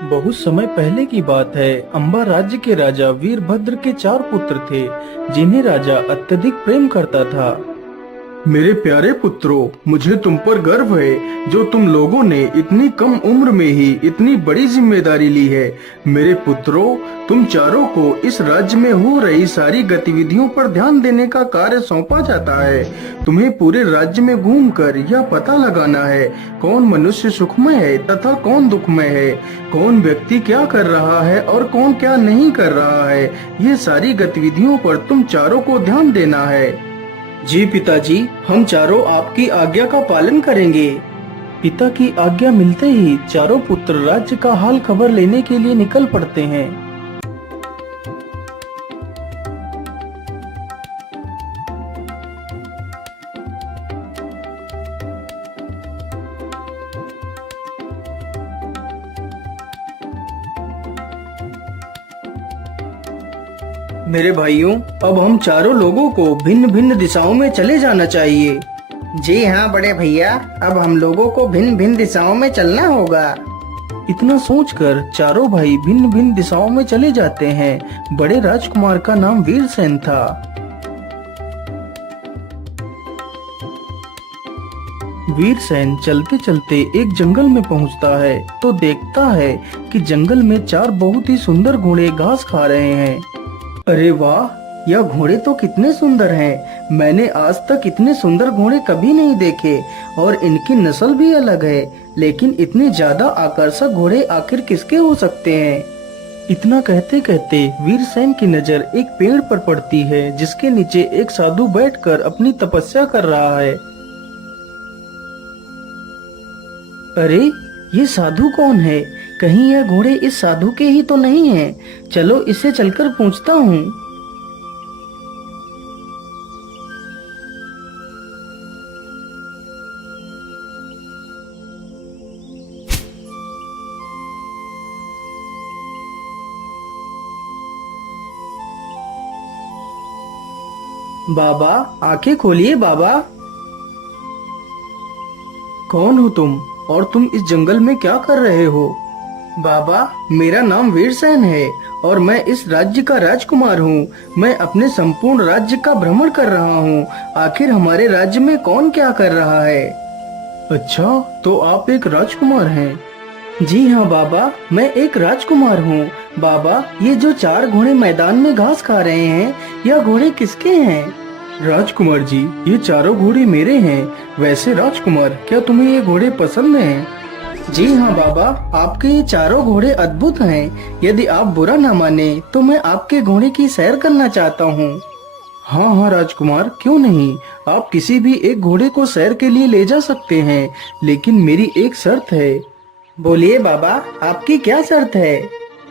बहुत समय पहले की बात है। अंबा राज्य के राजा वीरभद्र के 4 पुत्र थे, जिन्हें राजा अत्यधिक प्रेम करता था। मेरे प्यारे पुत्रों, मुझे तुम पर गर्व है जो तुम लोगों ने इतनी कम उम्र में ही इतनी बड़ी जिम्मेदारी ली है। मेरे पुत्रों, तुम चारों को इस राज्य में हो रही सारी गतिविधियों पर ध्यान देने का कार्य सौंपा जाता है। तुम्हें पूरे राज्य में घूमकर यह पता लगाना है कौन मनुष्य सुखमय है तथा कौन दुखमय है, कौन व्यक्ति क्या कर रहा है और कौन क्या नहीं कर रहा है। ये सारी गतिविधियों पर तुम चारों को ध्यान देना है। जी पिताजी, हम चारों आपकी आज्ञा का पालन करेंगे। पिता की आज्ञा मिलते ही चारों पुत्र राज्य का हाल खबर लेने के लिए निकल पड़ते हैं। मेरे भाइयों, अब हम चारों लोगों को भिन्न भिन्न दिशाओं में चले जाना चाहिए। जी हाँ बड़े भैया, अब हम लोगों को भिन्न भिन्न दिशाओं में चलना होगा। इतना सोचकर चारों भाई भिन्न भिन्न दिशाओं में चले जाते हैं। बड़े राजकुमार का नाम वीरसेन था। वीरसेन चलते चलते एक जंगल में पहुंचता है तो देखता है कि जंगल में 4 बहुत ही सुंदर घोड़े घास खा रहे हैं। अरे वाह, यह घोड़े तो कितने सुंदर हैं। मैंने आज तक इतने सुंदर घोड़े कभी नहीं देखे और इनकी नस्ल भी अलग है। लेकिन इतने ज्यादा आकर्षक घोड़े आखिर किसके हो सकते हैं? इतना कहते कहते वीरसेन की नजर एक पेड़ पर पड़ती है, जिसके नीचे एक साधु बैठकर अपनी तपस्या कर रहा है। अरे, ये साधु कौन है? कहीं यह घोड़े इस साधु के ही तो नहीं हैं? चलो इससे चलकर पूछता हूँ। बाबा, आंखें खोलिए बाबा। कौन हो तुम और तुम इस जंगल में क्या कर रहे हो? बाबा, मेरा नाम वीरसेन है और मैं इस राज्य का राजकुमार हूँ। मैं अपने संपूर्ण राज्य का भ्रमण कर रहा हूँ। आखिर हमारे राज्य में कौन क्या कर रहा है? अच्छा, तो आप एक राजकुमार हैं? जी हाँ बाबा, मैं एक राजकुमार हूँ। बाबा, ये जो 4 घोड़े मैदान में घास खा रहे हैं, यह घोड़े किसके हैं? राजकुमार जी, ये चारों घोड़े मेरे हैं। वैसे राजकुमार, क्या तुम्हें ये घोड़े पसंद हैं? जी हाँ बाबा, आपके ये चारों घोड़े अद्भुत हैं। यदि आप बुरा न माने तो मैं आपके घोड़े की सैर करना चाहता हूँ। हाँ हाँ राजकुमार, क्यों नहीं। आप किसी भी एक घोड़े को सैर के लिए ले जा सकते हैं, लेकिन मेरी एक शर्त है। बोलिए बाबा, आपकी क्या शर्त है?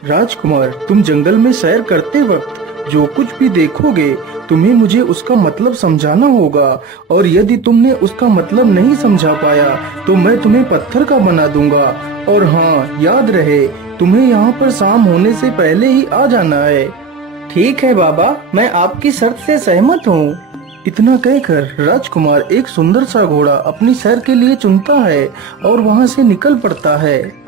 राजकुमार, तुम जंगल में सैर करते वक्त जो कुछ भी देखोगे, तुम्हें मुझे उसका मतलब समझाना होगा और यदि तुमने उसका मतलब नहीं समझा पाया तो मैं तुम्हें पत्थर का बना दूंगा। और हाँ, याद रहे, तुम्हें यहाँ पर शाम होने से पहले ही आ जाना है। ठीक है बाबा, मैं आपकी शर्त से सहमत हूँ। इतना कहकर राजकुमार एक सुंदर सा घोड़ा अपनी सैर के लिए चुनता है और वहाँ से निकल पड़ता है।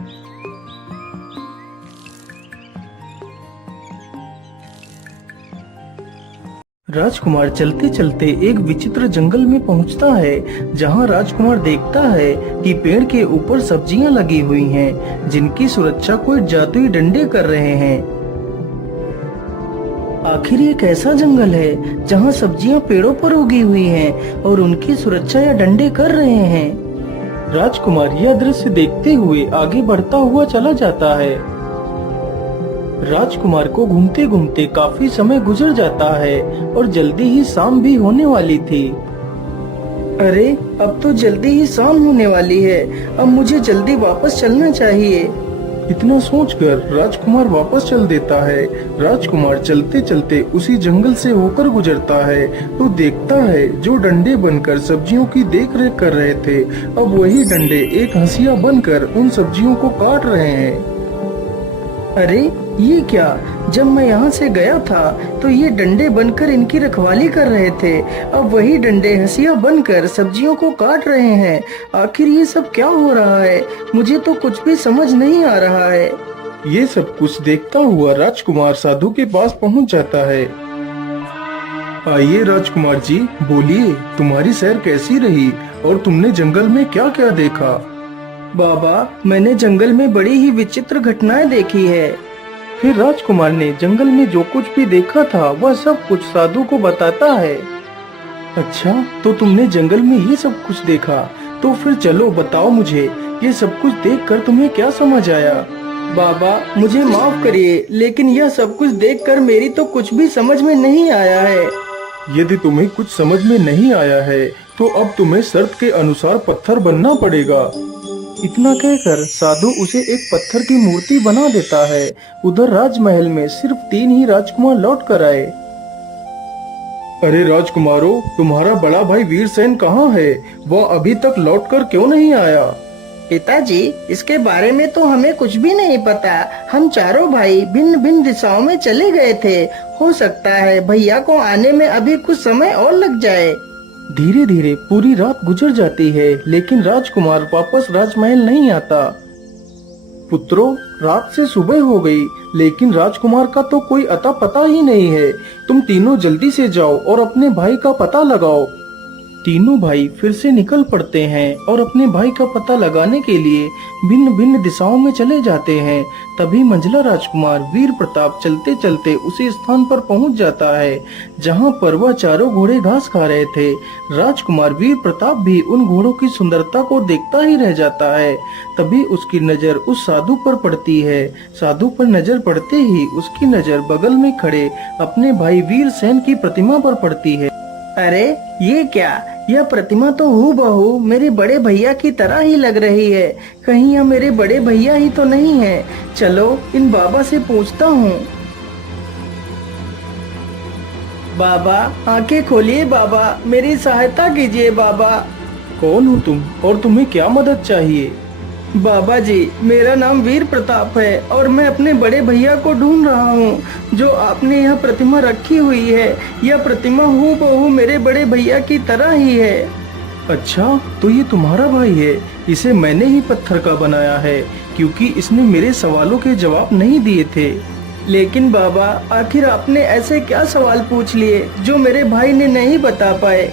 राजकुमार चलते चलते एक विचित्र जंगल में पहुंचता है, जहां राजकुमार देखता है कि पेड़ के ऊपर सब्जियां लगी हुई हैं, जिनकी सुरक्षा कोई जादुई डंडे कर रहे हैं। आखिर ये कैसा जंगल है जहां सब्जियां पेड़ों पर उगी हुई हैं और उनकी सुरक्षा या डंडे कर रहे हैं? राजकुमार यह दृश्य देखते हुए आगे बढ़ता हुआ चला जाता है। राजकुमार को घूमते घूमते काफी समय गुजर जाता है और जल्दी ही शाम भी होने वाली थी। अरे, अब तो जल्दी ही शाम होने वाली है। अब मुझे जल्दी वापस चलना चाहिए। इतना सोचकर राजकुमार वापस चल देता है। राजकुमार चलते चलते उसी जंगल से होकर गुजरता है तो देखता है जो डंडे बनकर सब्जियों की देखरेख कर रहे थे, अब वही डंडे एक हंसिया बनकर उन सब्जियों को काट रहे हैं। अरे, ये क्या? जब मैं यहाँ से गया था तो ये डंडे बनकर इनकी रखवाली कर रहे थे, अब वही डंडे हंसिया बनकर सब्जियों को काट रहे हैं। आखिर ये सब क्या हो रहा है? मुझे तो कुछ भी समझ नहीं आ रहा है। ये सब कुछ देखता हुआ राजकुमार साधु के पास पहुंच जाता है। आइए राजकुमार जी, बोलिए, तुम्हारी सैर कैसी रही और तुमने जंगल में क्या क्या देखा? बाबा, मैंने जंगल में बड़ी ही विचित्र घटनाएं देखी है। फिर राजकुमार ने जंगल में जो कुछ भी देखा था वह सब कुछ साधु को बताता है। अच्छा, तो तुमने जंगल में ये सब कुछ देखा, तो फिर चलो बताओ मुझे, ये सब कुछ देखकर तुम्हें क्या समझ आया? बाबा, मुझे माफ करिए, लेकिन यह सब कुछ देखकर मेरी तो कुछ भी समझ में नहीं आया है। यदि तुम्हें कुछ समझ में नहीं आया है, तो अब तुम्हें शर्त के अनुसार पत्थर बनना पड़ेगा। इतना कहकर साधु उसे एक पत्थर की मूर्ति बना देता है। उधर राजमहल में सिर्फ 3 ही राजकुमार लौट कर आए। अरे राजकुमारों, तुम्हारा बड़ा भाई वीरसेन कहाँ है? वह अभी तक लौटकर क्यों नहीं आया? पिताजी, इसके बारे में तो हमें कुछ भी नहीं पता। हम चारों भाई भिन्न भिन्न दिशाओं में चले गए थे। हो सकता है भैया को आने में अभी कुछ समय और लग जाए। धीरे धीरे पूरी रात गुजर जाती है, लेकिन राजकुमार वापस राजमहल नहीं आता। पुत्रों, रात से सुबह हो गई, लेकिन राजकुमार का तो कोई अता पता ही नहीं है। तुम तीनों जल्दी से जाओ और अपने भाई का पता लगाओ। तीनों भाई फिर से निकल पड़ते हैं और अपने भाई का पता लगाने के लिए भिन्न भिन्न दिशाओं में चले जाते हैं। तभी मंझला राजकुमार वीर प्रताप चलते चलते उसी स्थान पर पहुंच जाता है जहां पर वह चारों घोड़े घास खा रहे थे। राजकुमार वीर प्रताप भी उन घोड़ों की सुंदरता को देखता ही रह जाता है। तभी उसकी नजर उस साधु पर पड़ती है। साधु पर नजर पड़ते ही उसकी नजर बगल में खड़े अपने भाई वीरसेन की प्रतिमा पर पड़ती है। अरे ये क्या? यह प्रतिमा तो हूबहू मेरे बड़े भैया की तरह ही लग रही है। कहीं यह मेरे बड़े भैया ही तो नहीं है? चलो इन बाबा से पूछता हूँ। बाबा, आंखें खोलिए बाबा, मेरी सहायता कीजिए बाबा। कौन हो तुम और तुम्हें क्या मदद चाहिए? बाबा जी, मेरा नाम वीर प्रताप है और मैं अपने बड़े भैया को ढूंढ रहा हूँ। जो आपने यह प्रतिमा रखी हुई है, यह प्रतिमा हूबहू मेरे बड़े भैया की तरह ही है। अच्छा, तो ये तुम्हारा भाई है। इसे मैंने ही पत्थर का बनाया है, क्योंकि इसने मेरे सवालों के जवाब नहीं दिए थे। लेकिन बाबा, आखिर आपने ऐसे क्या सवाल पूछ लिए जो मेरे भाई ने नहीं बता पाए?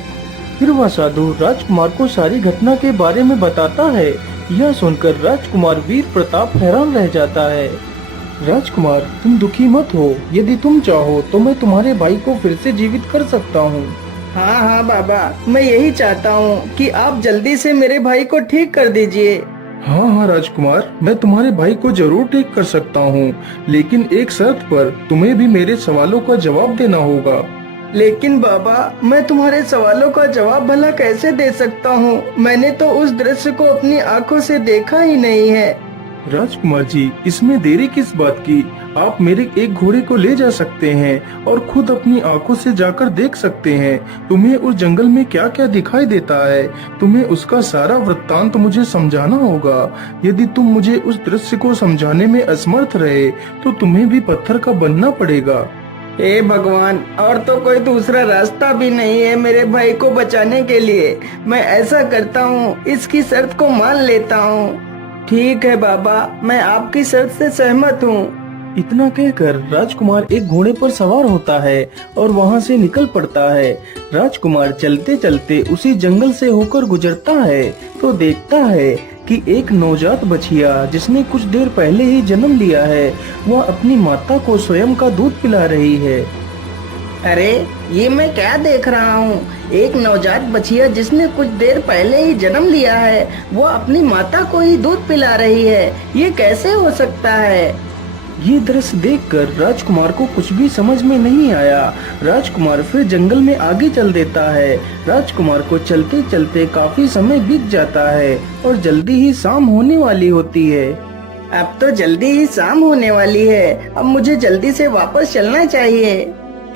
फिर वह साधु राजकुमार को सारी घटना के बारे में बताता है। यह सुनकर राजकुमार वीर प्रताप हैरान रह जाता है। राजकुमार, तुम दुखी मत हो। यदि तुम चाहो तो मैं तुम्हारे भाई को फिर से जीवित कर सकता हूँ। हाँ हाँ बाबा, मैं यही चाहता हूँ कि आप जल्दी से मेरे भाई को ठीक कर दीजिए। हाँ हाँ राजकुमार, मैं तुम्हारे भाई को जरूर ठीक कर सकता हूँ, लेकिन एक शर्त पर। तुम्हें भी मेरे सवालों का जवाब देना होगा। लेकिन बाबा, मैं तुम्हारे सवालों का जवाब भला कैसे दे सकता हूँ? मैंने तो उस दृश्य को अपनी आंखों से देखा ही नहीं है। राजकुमार जी, इसमें देरी किस बात की? आप मेरे एक घोड़े को ले जा सकते हैं और खुद अपनी आंखों से जाकर देख सकते हैं। तुम्हें उस जंगल में क्या क्या दिखाई देता है, तुम्हें उसका सारा वृत्तांत मुझे समझाना होगा। यदि तुम मुझे उस दृश्य को समझाने में असमर्थ रहे, तो तुम्हें भी पत्थर का बनना पड़ेगा। हे भगवान, और तो कोई दूसरा रास्ता भी नहीं है मेरे भाई को बचाने के लिए। मैं ऐसा करता हूँ, इसकी शर्त को मान लेता हूँ। ठीक है बाबा, मैं आपकी शर्त से सहमत हूँ। इतना कहकर राजकुमार एक घोड़े पर सवार होता है और वहाँ से निकल पड़ता है। राजकुमार चलते चलते उसी जंगल से होकर गुजरता है तो देखता है कि एक नवजात बछिया जिसने कुछ देर पहले ही जन्म लिया है, वह अपनी माता को स्वयं का दूध पिला रही है। अरे ये मैं क्या देख रहा हूँ? एक नवजात बछिया जिसने कुछ देर पहले ही जन्म लिया है, वो अपनी माता को ही दूध पिला रही है। ये कैसे हो सकता है? ये दृश्य देखकर राजकुमार को कुछ भी समझ में नहीं आया। राजकुमार फिर जंगल में आगे चल देता है। राजकुमार को चलते चलते काफी समय बीत जाता है और जल्दी ही शाम होने वाली होती है। अब तो जल्दी ही शाम होने वाली है, अब मुझे जल्दी से वापस चलना चाहिए।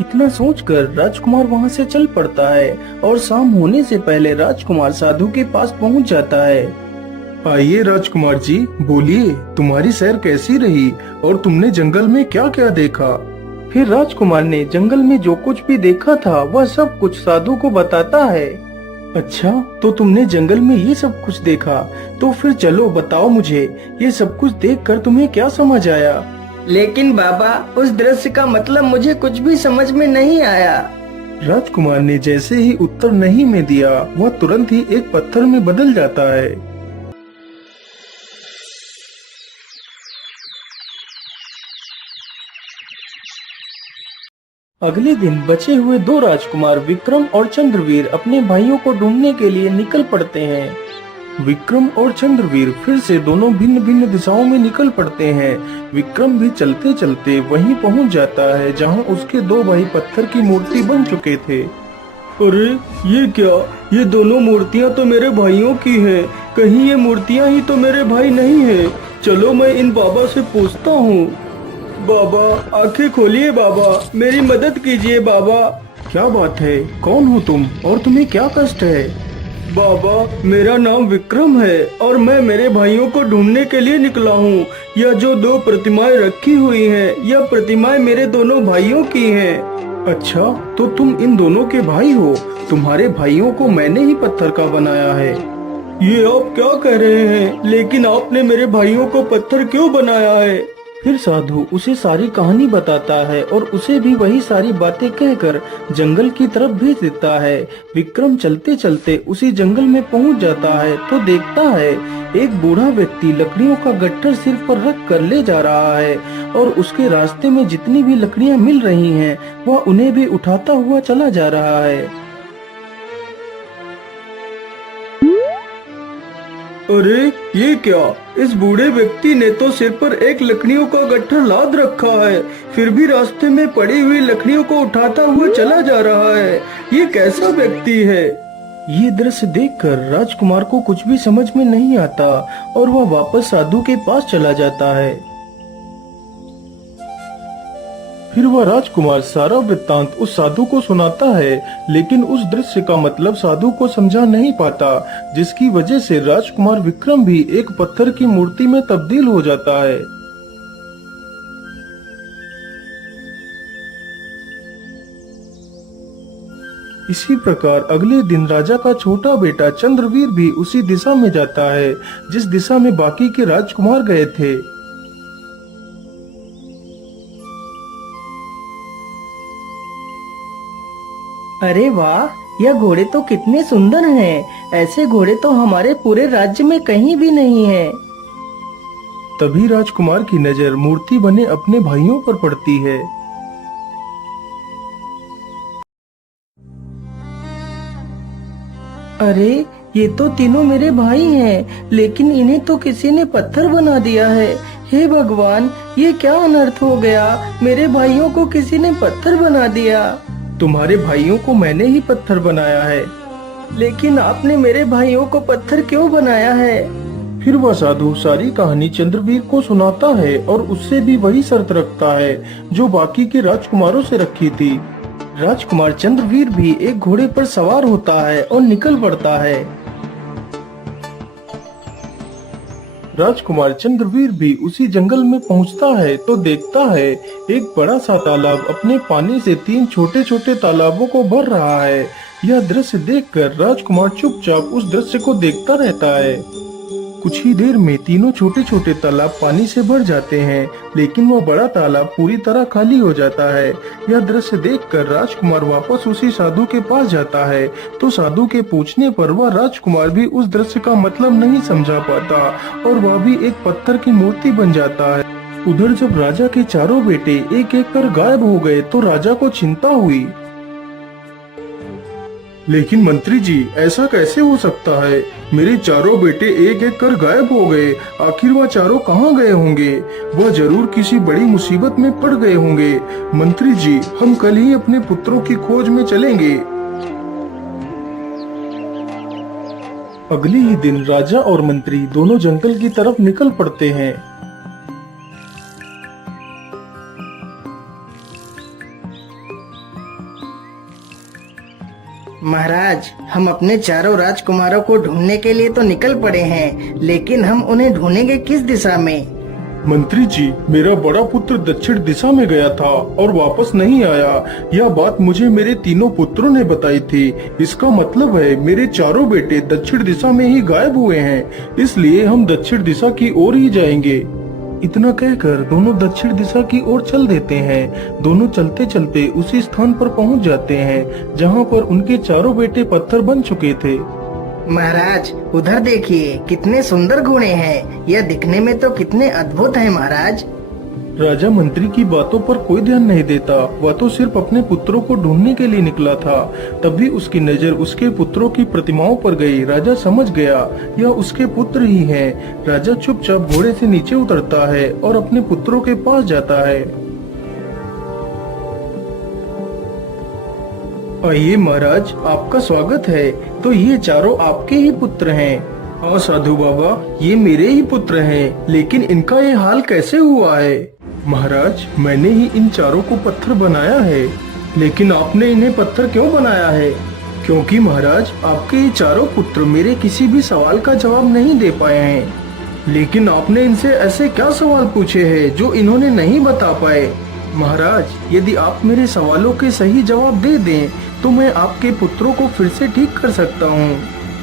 इतना सोचकर राजकुमार वहाँ से चल पड़ता है और शाम होने से पहले राजकुमार साधु के पास पहुँच जाता है। आइए राजकुमार जी, बोलिए, तुम्हारी सैर कैसी रही और तुमने जंगल में क्या क्या देखा? फिर राजकुमार ने जंगल में जो कुछ भी देखा था वह सब कुछ साधु को बताता है। अच्छा, तो तुमने जंगल में ये सब कुछ देखा। तो फिर चलो बताओ मुझे, ये सब कुछ देखकर तुम्हें क्या समझ आया। लेकिन बाबा, उस दृश्य का मतलब मुझे कुछ भी समझ में नहीं आया। राजकुमार ने जैसे ही उत्तर नहीं में दिया, वह तुरंत ही एक पत्थर में बदल जाता है। अगले दिन बचे हुए दो राजकुमार विक्रम और चंद्रवीर अपने भाइयों को ढूंढने के लिए निकल पड़ते हैं। विक्रम और चंद्रवीर फिर से दोनों भिन्न भिन्न दिशाओं में निकल पड़ते हैं। विक्रम भी चलते चलते वहीं पहुंच जाता है जहां उसके दो भाई पत्थर की मूर्ति बन चुके थे। अरे ये क्या, ये दोनों मूर्तियां तो मेरे भाइयों की हैं। कहीं ये मूर्तियां ही तो मेरे भाई नहीं है। चलो मैं इन बाबा से पूछता हूँ। बाबा, आंखें खोलिए बाबा, मेरी मदद कीजिए बाबा। क्या बात है, कौन हो तुम और तुम्हें क्या कष्ट है? बाबा, मेरा नाम विक्रम है और मैं मेरे भाइयों को ढूंढने के लिए निकला हूँ। यह जो दो प्रतिमाएं रखी हुई हैं, यह प्रतिमाएं मेरे दोनों भाइयों की हैं। अच्छा, तो तुम इन दोनों के भाई हो। तुम्हारे भाइयों को मैंने ही पत्थर का बनाया है। ये आप क्या कह रहे हैं? लेकिन आपने मेरे भाइयों को पत्थर क्यों बनाया है? फिर साधु उसे सारी कहानी बताता है और उसे भी वही सारी बातें कहकर जंगल की तरफ भेज देता है। विक्रम चलते चलते उसी जंगल में पहुंच जाता है तो देखता है एक बूढ़ा व्यक्ति लकड़ियों का गट्ठर सिर पर रख कर ले जा रहा है और उसके रास्ते में जितनी भी लकड़ियां मिल रही हैं, वह उन्हें भी उठाता हुआ चला जा रहा है। अरे ये क्या, इस बूढ़े व्यक्ति ने तो सिर पर एक लकड़ियों का गट्ठर लाद रखा है, फिर भी रास्ते में पड़ी हुई लकड़ियों को उठाता हुआ चला जा रहा है। ये कैसा व्यक्ति है? ये दृश्य देखकर राजकुमार को कुछ भी समझ में नहीं आता और वह वापस साधु के पास चला जाता है। फिर वह राजकुमार सारा वृत्तांत उस साधु को सुनाता है, लेकिन उस दृश्य का मतलब साधु को समझा नहीं पाता, जिसकी वजह से राजकुमार विक्रम भी एक पत्थर की मूर्ति में तब्दील हो जाता है। इसी प्रकार अगले दिन राजा का छोटा बेटा चंद्रवीर भी उसी दिशा में जाता है जिस दिशा में बाकी के राजकुमार गए थे। अरे वाह, यह घोड़े तो कितने सुंदर हैं। ऐसे घोड़े तो हमारे पूरे राज्य में कहीं भी नहीं है। तभी राजकुमार की नजर मूर्ति बने अपने भाइयों पर पड़ती है। अरे ये तो तीनों मेरे भाई हैं, लेकिन इन्हें तो किसी ने पत्थर बना दिया है। हे भगवान, ये क्या अनर्थ हो गया। मेरे भाइयों को किसी ने पत्थर बना दिया। तुम्हारे भाइयों को मैंने ही पत्थर बनाया है। लेकिन आपने मेरे भाइयों को पत्थर क्यों बनाया है? फिर वह साधु सारी कहानी चंद्रवीर को सुनाता है और उससे भी वही शर्त रखता है जो बाकी के राजकुमारों से रखी थी। राजकुमार चंद्रवीर भी एक घोड़े पर सवार होता है और निकल पड़ता है। राजकुमार चंद्रवीर भी उसी जंगल में पहुंचता है तो देखता है एक बड़ा सा तालाब अपने पानी से तीन छोटे छोटे तालाबों को भर रहा है। यह दृश्य देखकर राजकुमार चुपचाप उस दृश्य को देखता रहता है। कुछ ही देर में तीनों छोटे छोटे तालाब पानी से भर जाते हैं, लेकिन वह बड़ा तालाब पूरी तरह खाली हो जाता है। यह दृश्य देखकर राजकुमार वापस उसी साधु के पास जाता है तो साधु के पूछने पर वह राजकुमार भी उस दृश्य का मतलब नहीं समझा पाता और वह भी एक पत्थर की मूर्ति बन जाता है। उधर जब राजा के चारों बेटे एक एक कर गायब हो गए तो राजा को चिंता हुई। लेकिन मंत्री जी, ऐसा कैसे हो सकता है? मेरे चारों बेटे एक एक कर गायब हो गए। आखिर वह चारों कहाँ गए होंगे? वह जरूर किसी बड़ी मुसीबत में पड़ गए होंगे। मंत्री जी, हम कल ही अपने पुत्रों की खोज में चलेंगे। अगले ही दिन राजा और मंत्री दोनों जंगल की तरफ निकल पड़ते हैं। महाराज, हम अपने चारों राजकुमारों को ढूंढने के लिए तो निकल पड़े हैं, लेकिन हम उन्हें ढूंढेंगे किस दिशा में? मंत्री जी, मेरा बड़ा पुत्र दक्षिण दिशा में गया था और वापस नहीं आया। यह बात मुझे मेरे तीनों पुत्रों ने बताई थी। इसका मतलब है मेरे चारों बेटे दक्षिण दिशा में ही गायब हुए हैं, इसलिए हम दक्षिण दिशा की ओर ही जाएंगे। इतना कहकर दोनों दक्षिण दिशा की ओर चल देते हैं। दोनों चलते चलते उसी स्थान पर पहुंच जाते हैं जहां पर उनके चारों बेटे पत्थर बन चुके थे। महाराज, उधर देखिए, कितने सुंदर घोड़े हैं। यह दिखने में तो कितने अद्भुत हैं महाराज। राजा मंत्री की बातों पर कोई ध्यान नहीं देता। वह तो सिर्फ अपने पुत्रों को ढूंढने के लिए निकला था। तभी उसकी नजर उसके पुत्रों की प्रतिमाओं पर गई। राजा समझ गया यह उसके पुत्र ही हैं। राजा चुपचाप घोड़े से नीचे उतरता है और अपने पुत्रों के पास जाता है। आइए महाराज, आपका स्वागत है। तो ये चारों आपके ही पुत्र हैं? हाँ साधु बाबा, ये मेरे ही पुत्र हैं, लेकिन इनका ये हाल कैसे हुआ है? महाराज, मैंने ही इन चारों को पत्थर बनाया है। लेकिन आपने इन्हें पत्थर क्यों बनाया है? क्योंकि महाराज, आपके ये चारों पुत्र मेरे किसी भी सवाल का जवाब नहीं दे पाए हैं। लेकिन आपने इनसे ऐसे क्या सवाल पूछे हैं जो इन्होंने नहीं बता पाए? महाराज, यदि आप मेरे सवालों के सही जवाब दे दें तो मैं आपके पुत्रों को फिर से ठीक कर सकता हूँ।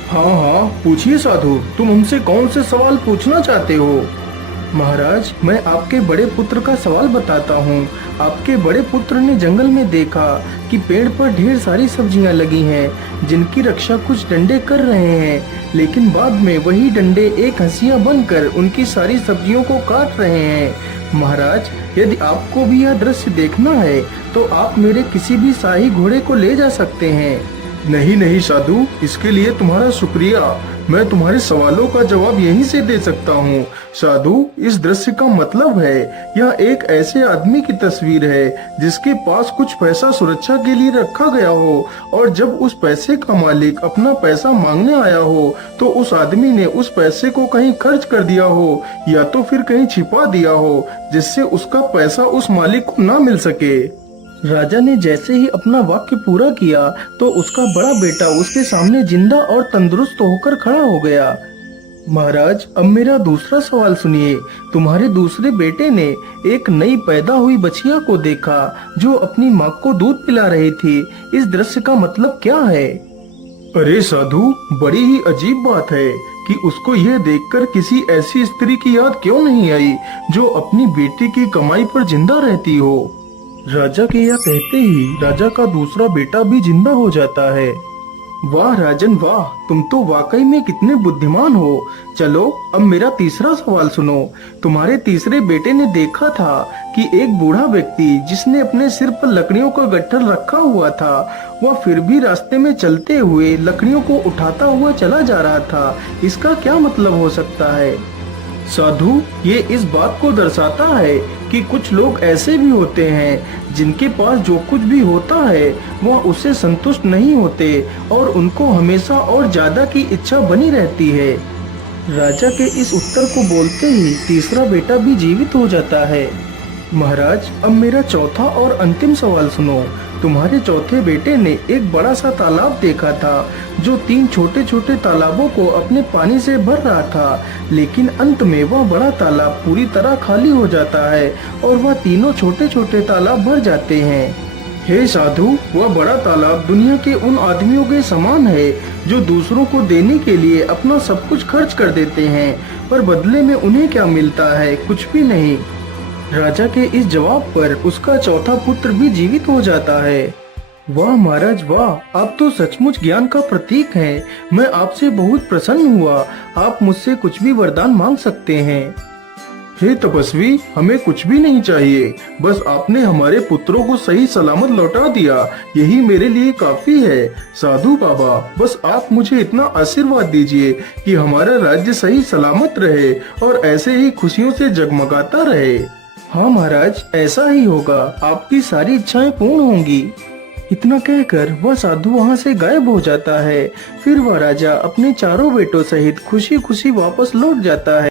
हाँ हाँ, पूछिए साधु, तुम हमसे कौन से सवाल पूछना चाहते हो? महाराज, मैं आपके बड़े पुत्र का सवाल बताता हूँ। आपके बड़े पुत्र ने जंगल में देखा कि पेड़ पर ढेर सारी सब्जियां लगी हैं, जिनकी रक्षा कुछ डंडे कर रहे हैं, लेकिन बाद में वही डंडे एक हंसिया बनकर उनकी सारी सब्जियों को काट रहे हैं। महाराज, यदि आपको भी यह दृश्य देखना है तो आप मेरे किसी भी शाही घोड़े को ले जा सकते हैं। नहीं नहीं साधु, इसके लिए तुम्हारा शुक्रिया। मैं तुम्हारे सवालों का जवाब यहीं से दे सकता हूँ। साधु, इस दृश्य का मतलब है यह एक ऐसे आदमी की तस्वीर है जिसके पास कुछ पैसा सुरक्षा के लिए रखा गया हो, और जब उस पैसे का मालिक अपना पैसा मांगने आया हो तो उस आदमी ने उस पैसे को कहीं खर्च कर दिया हो या तो फिर कहीं छिपा दिया हो, जिससे उसका पैसा उस मालिक को न मिल सके। राजा ने जैसे ही अपना वाक्य पूरा किया तो उसका बड़ा बेटा उसके सामने जिंदा और तंदुरुस्त होकर खड़ा हो गया। महाराज, अब मेरा दूसरा सवाल सुनिए। तुम्हारे दूसरे बेटे ने एक नई पैदा हुई बछिया को देखा जो अपनी माँ को दूध पिला रही थी। इस दृश्य का मतलब क्या है? अरे साधु, बड़ी ही अजीब बात है कि उसको यह देखकर किसी ऐसी स्त्री की याद क्यों नहीं आई जो अपनी बेटी की कमाई पर जिंदा रहती हो। राजा के यह कहते ही राजा का दूसरा बेटा भी जिंदा हो जाता है। वाह राजन वाह, तुम तो वाकई में कितने बुद्धिमान हो। चलो अब मेरा तीसरा सवाल सुनो। तुम्हारे तीसरे बेटे ने देखा था कि एक बूढ़ा व्यक्ति जिसने अपने सिर पर लकड़ियों का गट्ठर रखा हुआ था, वह फिर भी रास्ते में चलते हुए लकड़ियों को उठाता हुआ चला जा रहा था। इसका क्या मतलब हो सकता है? साधु, ये इस बात को दर्शाता है कि कुछ लोग ऐसे भी होते हैं जिनके पास जो कुछ भी होता है वह उससे संतुष्ट नहीं होते और उनको हमेशा और ज्यादा की इच्छा बनी रहती है। राजा के इस उत्तर को बोलते ही तीसरा बेटा भी जीवित हो जाता है। महाराज, अब मेरा चौथा और अंतिम सवाल सुनो। तुम्हारे चौथे बेटे ने एक बड़ा सा तालाब देखा था जो 3 छोटे छोटे तालाबों को अपने पानी से भर रहा था, लेकिन अंत में वह बड़ा तालाब पूरी तरह खाली हो जाता है और वह तीनों छोटे छोटे तालाब भर जाते हैं। हे साधु, वह बड़ा तालाब दुनिया के उन आदमियों के समान है जो दूसरों को देने के लिए अपना सब कुछ खर्च कर देते हैं, पर बदले में उन्हें क्या मिलता है? कुछ भी नहीं। राजा के इस जवाब पर उसका चौथा पुत्र भी जीवित हो जाता है। वाह महाराज वाह, आप तो सचमुच ज्ञान का प्रतीक हैं। मैं आपसे बहुत प्रसन्न हुआ। आप मुझसे कुछ भी वरदान मांग सकते हैं। हे तपस्वी, हमें कुछ भी नहीं चाहिए, बस आपने हमारे पुत्रों को सही सलामत लौटा दिया, यही मेरे लिए काफी है। साधु बाबा, बस आप मुझे इतना आशीर्वाद दीजिए कि हमारा राज्य सही सलामत रहे और ऐसे ही खुशियों से जगमगाता रहे। हाँ महाराज, ऐसा ही होगा। आपकी सारी इच्छाएं पूर्ण होंगी। इतना कहकर वह साधु वहाँ से गायब हो जाता है। फिर वह राजा अपने चारों बेटों सहित खुशी खुशी वापस लौट जाता है।